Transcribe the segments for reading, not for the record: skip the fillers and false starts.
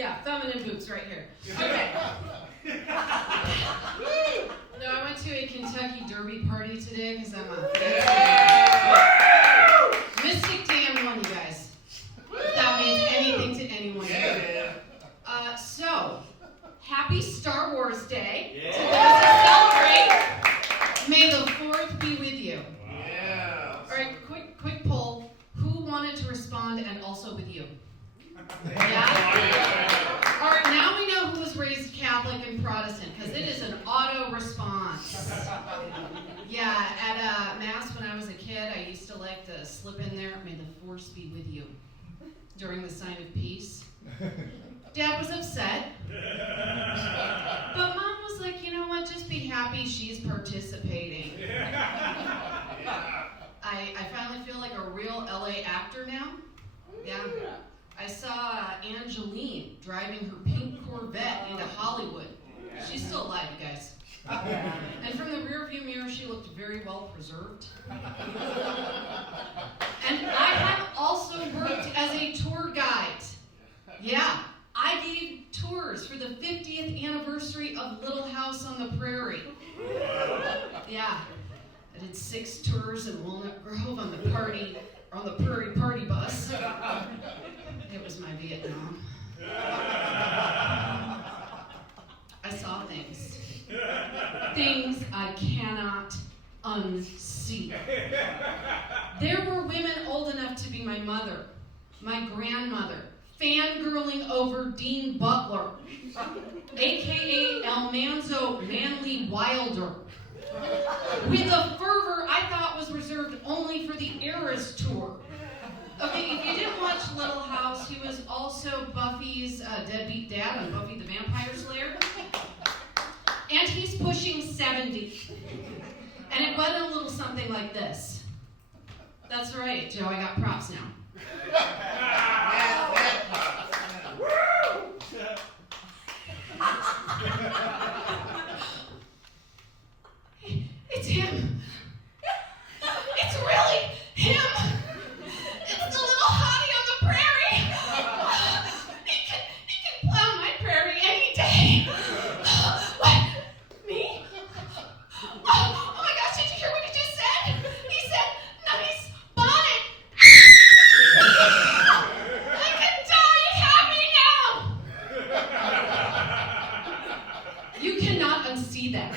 Yeah, feminine boobs right here. Okay. No, I went to a Kentucky Derby party today because I'm a Mystic Dam won, you guys. If that means anything to anyone here. So, happy Star Wars Day to those who celebrate. May the 4th be with you. All right, quick poll. Who wanted to respond and also with you? Yeah? All right, now we know who was raised Catholic and Protestant, because it is an auto response. Yeah, at Mass when I was a kid, I used to like to slip in there, may the force be with you, during the sign of peace. Dad was upset. But Mom was like, you know what, just be happy she's participating. I finally feel like a real LA actor now. Yeah. I saw Angeline driving her pink Corvette into Hollywood. She's still alive, you guys. And from the rearview mirror, she looked very well preserved. And I have also worked as a tour guide. Yeah, I gave tours for the 50th anniversary of Little House on the Prairie. Yeah, I did 6 tours in Walnut Grove on the Prairie party bus. It was my Vietnam. I saw things. Things I cannot unsee. There were women old enough to be my mother, my grandmother, fangirling over Dean Butler, a.k.a. El Manzo Manly Wilder, with a fervor I thought was reserved only for the Eras tour. Okay, if you didn't watch Little House, he was also Buffy's deadbeat dad on Buffy the Vampire Slayer. And he's pushing 70. And it went a little something like this. That's right, Joe, I got props now. It's him. It's really him. It's the little hottie on the prairie. He can plow my prairie any day. What? Me? Oh my gosh, did you hear what he just said? He said, nice bonnet. I can tell you're happy now. You cannot unsee that.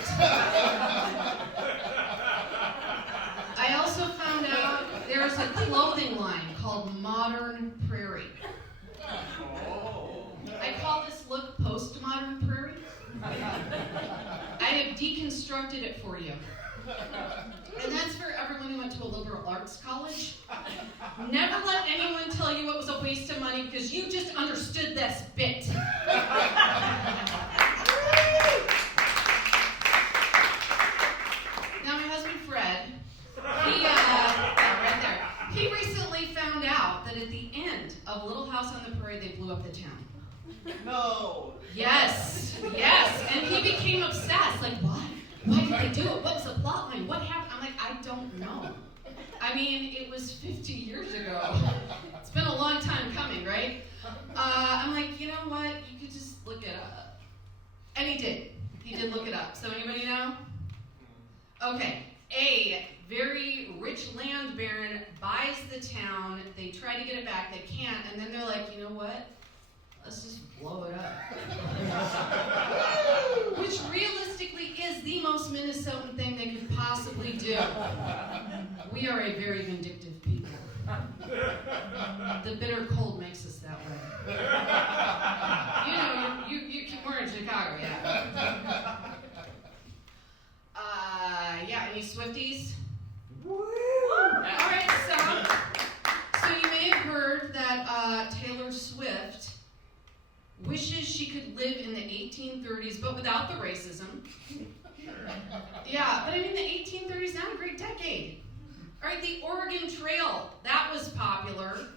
I also found out there's a clothing line called Modern Prairie. I call this look postmodern prairie. I have deconstructed it for you. And that's for everyone who went to a liberal arts college. Never let anyone tell you it was a waste of money because you just understood this bit. Now my husband Fred, right there. He recently found out that at the end of Little House on the Prairie, they blew up the town. No. Yes, and he became obsessed. Like, why? Why did they do it? What was the plot line? What happened? I'm like, I don't know. I mean, it was 50 years ago. It's been a long time coming, right? I'm like, you know what? You could just look it up. And he did. He did look it up. So anybody know? Okay. A very rich land baron buys the town. They try to get it back. They can't. And then they're like, you know what? Let's just blow it up. Which realistically is the most Minnesotan thing they could possibly do. We are a very vindictive people. The bitter cold makes us that way. You know, we're in Chicago, yeah. Yeah, any Swifties? Woo! All right, so you may have heard that Taylor Swift wishes she could live in the 1830s, but without the racism. Yeah, but I mean, the 1830s, not a great decade. All right, the Oregon Trail, that was popular.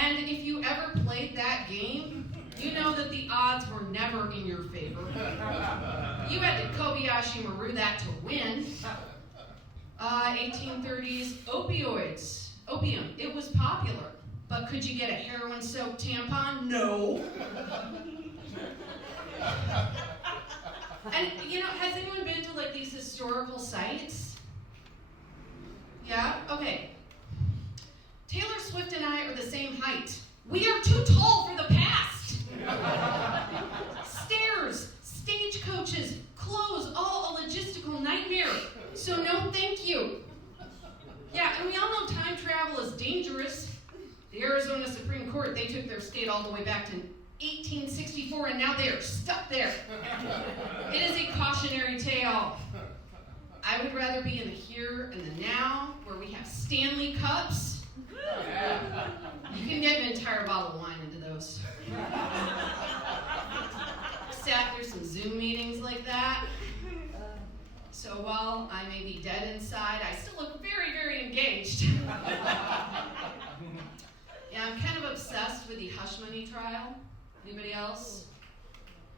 And if you ever played that game, you know that the odds were never in your favor. You had to Kobayashi Maru that to win. 1830s, opium, it was popular. But could you get a heroin-soaked tampon? No. And, has anyone been to, like, these historical sites? Yeah? Okay. Taylor Swift and I are the same height. We are too tall for the past. Stairs, stagecoaches, clothes, all a logistical nightmare. So no thank you. Yeah, and we all know time travel is dangerous. The Arizona Supreme Court, they took their state all the way back to 1864, and now they are stuck there. It is a cautionary tale. I would rather be in the here and the now, where we have Stanley Cups. You can get an entire bottle of wine into those. Sat through some Zoom meetings like that. So while I may be dead inside, I still look very, very engaged. Yeah, I'm kind of obsessed with the Hush Money trial. Anybody else?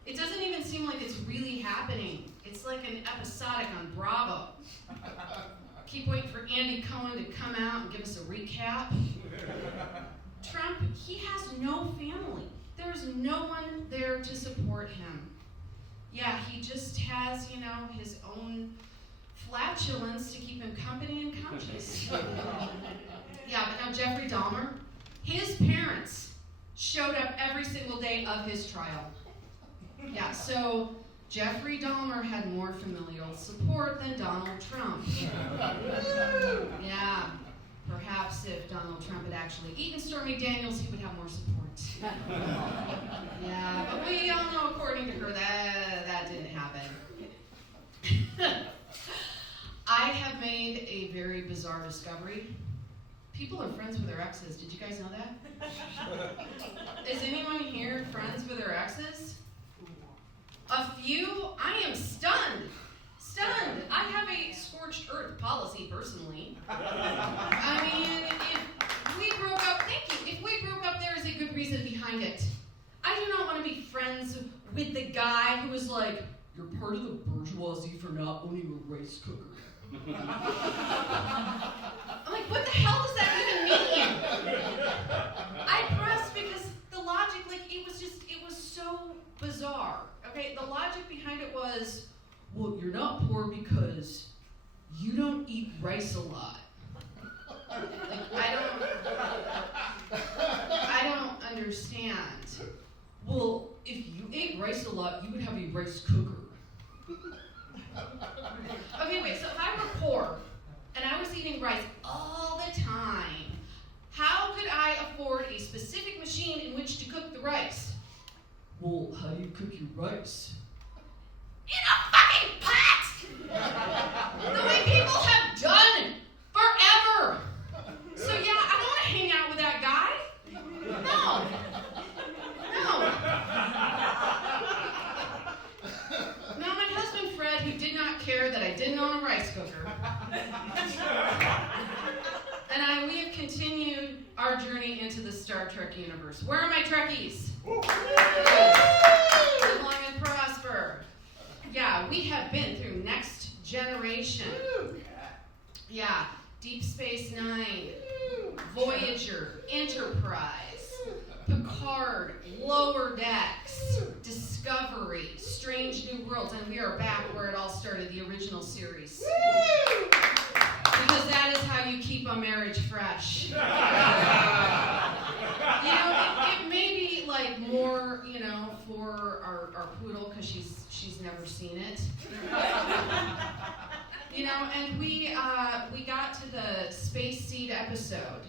It doesn't even seem like it's really happening. It's like an episodic on Bravo. Keep waiting for Andy Cohen to come out and give us a recap. Trump, he has no family. There's no one there to support him. Yeah, he just has, his own flatulence to keep him company and conscious. Yeah, but now Jeffrey Dahmer, his parents showed up every single day of his trial. Yeah, so Jeffrey Dahmer had more familial support than Donald Trump. Yeah, perhaps if Donald Trump had actually eaten Stormy Daniels, he would have more support. Yeah, but we all know, according to her, that didn't happen. I have made a very bizarre discovery. People are friends with their exes. Did you guys know that? Is anyone here friends with their exes? A few? I am stunned. Stunned. I have a scorched earth policy personally. I mean, if we broke up, if we broke up, there is a good reason behind it. I do not want to be friends with the guy who was like, you're part of the bourgeoisie for not owning a rice cooker. I'm like, what the hell does that even mean? I pressed because the logic, it was so bizarre. Okay, the logic behind it was, well, you're not poor because you don't eat rice a lot. I don't understand. Well, if you ate rice a lot, you would have a rice cooker. Okay, wait, so if I were poor, and I was eating rice all the time, how could I afford a specific machine in which to cook the rice? Well, how do you cook your rice? In a fucking pot! The way people have done forever! So yeah, I don't want to hang out with that guy. No. Now, my husband Fred, who did not care that I didn't own a rice cooker, and we have continued our journey into the Star Trek universe. Where are my Trekkies? Live long and prosper. Yeah, we have been through Next Generation. Yeah, Deep Space Nine, Voyager, Enterprise, Picard, Lower Decks, Discovery, Strange New Worlds, and we are back where it all started, the original series. Because that is how you keep a marriage fresh. It may be more, for our poodle, because she's never seen it. And we got to the Space Seed episode.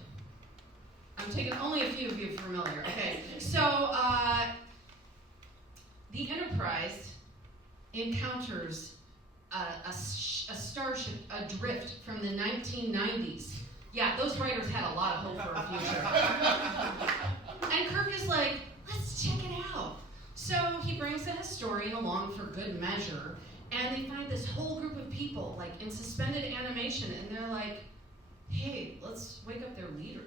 I'm taking only a few of you familiar. Okay, so the Enterprise encounters a starship adrift from the 1990s. Yeah, those writers had a lot of hope for a future. And Kirk is like, let's check it out. So he brings a historian along for good measure, and they find this whole group of people, in suspended animation, and they're like, hey, let's wake up their leader.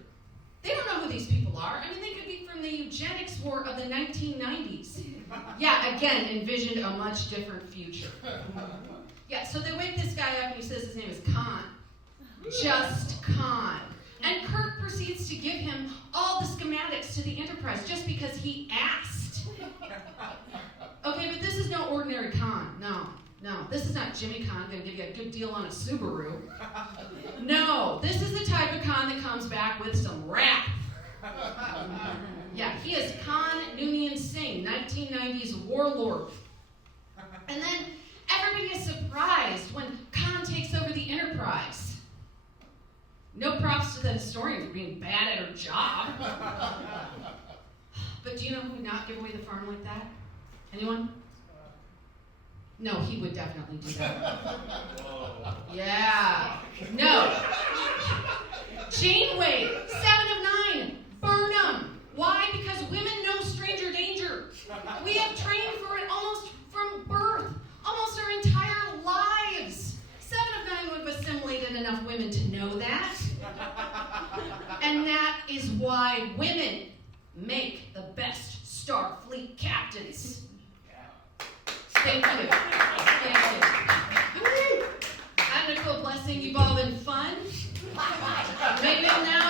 They don't know who these people are. I mean, they could be from the eugenics war of the 1990s. Yeah, again, envisioned a much different future. Yeah, so they wake this guy up, and he says his name is Khan. Just Khan. And Kirk proceeds to give him all the schematics to the Enterprise just because he asked. Okay, but this is no ordinary con. No. This is not Jimmy Con going to give you a good deal on a Subaru. No, this is the type of con that comes back with some wrath. Yeah, he is Khan Noonien Singh, 1990s warlord. And then everybody is surprised when Khan takes over the Enterprise. No props to the historian for being bad at her job. But do you know who would not give away the farm like that? Anyone? No, he would definitely do that. Yeah. No. Janeway, 7 of 9. Burnham. Why? Because women know stranger danger. We have trained for it almost from birth, almost our entire lives. 7 of 9 would have assimilated enough women to know that. And that is why women make the best Starfleet captains. Thank you. Woo! I'm Nicole Blessing. You've all been fun. Maybe now